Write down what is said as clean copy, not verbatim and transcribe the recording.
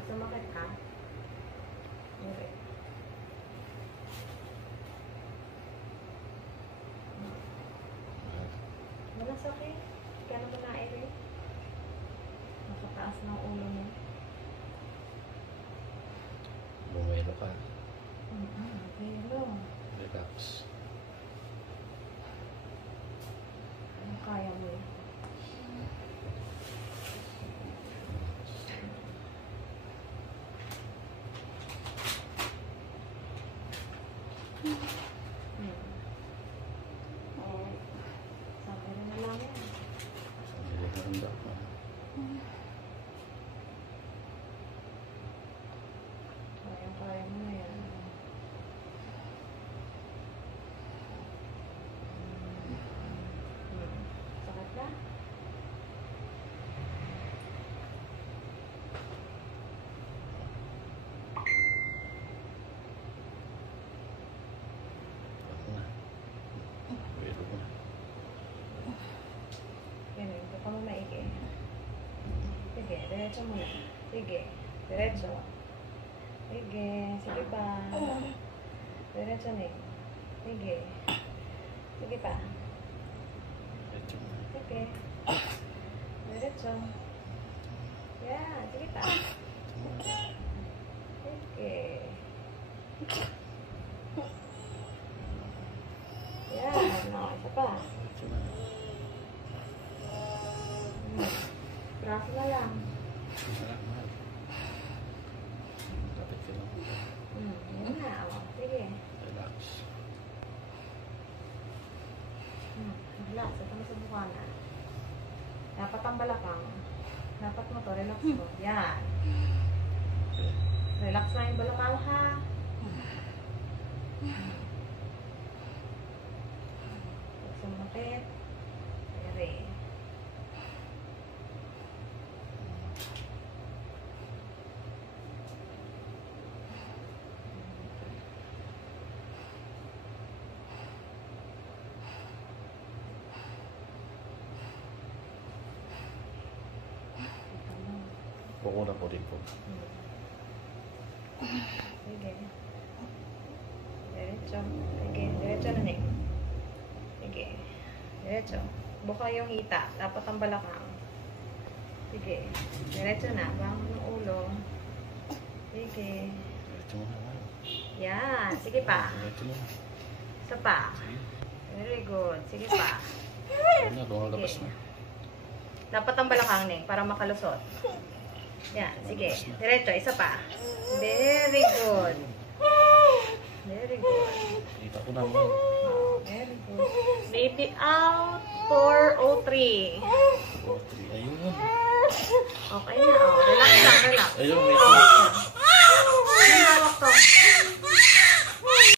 Pag sumakit ka, okay. Wala sakit. Kaya naman na-ere. Nakataas ng ulo mo. Bumelo ka. Pero, Relax. ano kaya mo eh? Sabi rin na lang yan. Handa ka. Kaya mo na yan. Sakit na? Ako na. Bumelo ka. Yan, ito ka mo maigi. Sige, diretso muna. Sige, diretso. Sige, sige pa. Diretso na eh. Sige. Sige pa. Medyo na. Sige. Diretso. Yeah, sige pa. Sige. Yeah, no, isa pa. Medyo na. Braso na lang. Mahal. Lapit ka lang. Yan na, oh. Sige. Relax. Relax, ito mo sa mukha na. Dapat ang balakang. Dapat mo to, relax mo. Yan. Okay. Relax na yung balakang, ha? Pag sumakit, ere. Kukunan ko din po. Sige. Diretso. Sige, diretso na eh. Sige. Diretso. Buka yung hita. Dapat ang balakang. Sige. Diretso na. Bangon ng ulo. Sige. Medyo mo na. Yan. Sige pa. Medyo na. Isa pa. Sige. Very good. Sige pa. Ayun na, lumalabas Sige. na. Dapat ang balakang ning para makalusot. Yan. Sige. Diretso. Isa pa. Very good. Very good. Kita ko naman. Oh, very good. Baby out. 403. 4-3. Ayun. Okay na. Oh, relax lang. Relax. Ayun, wait lang.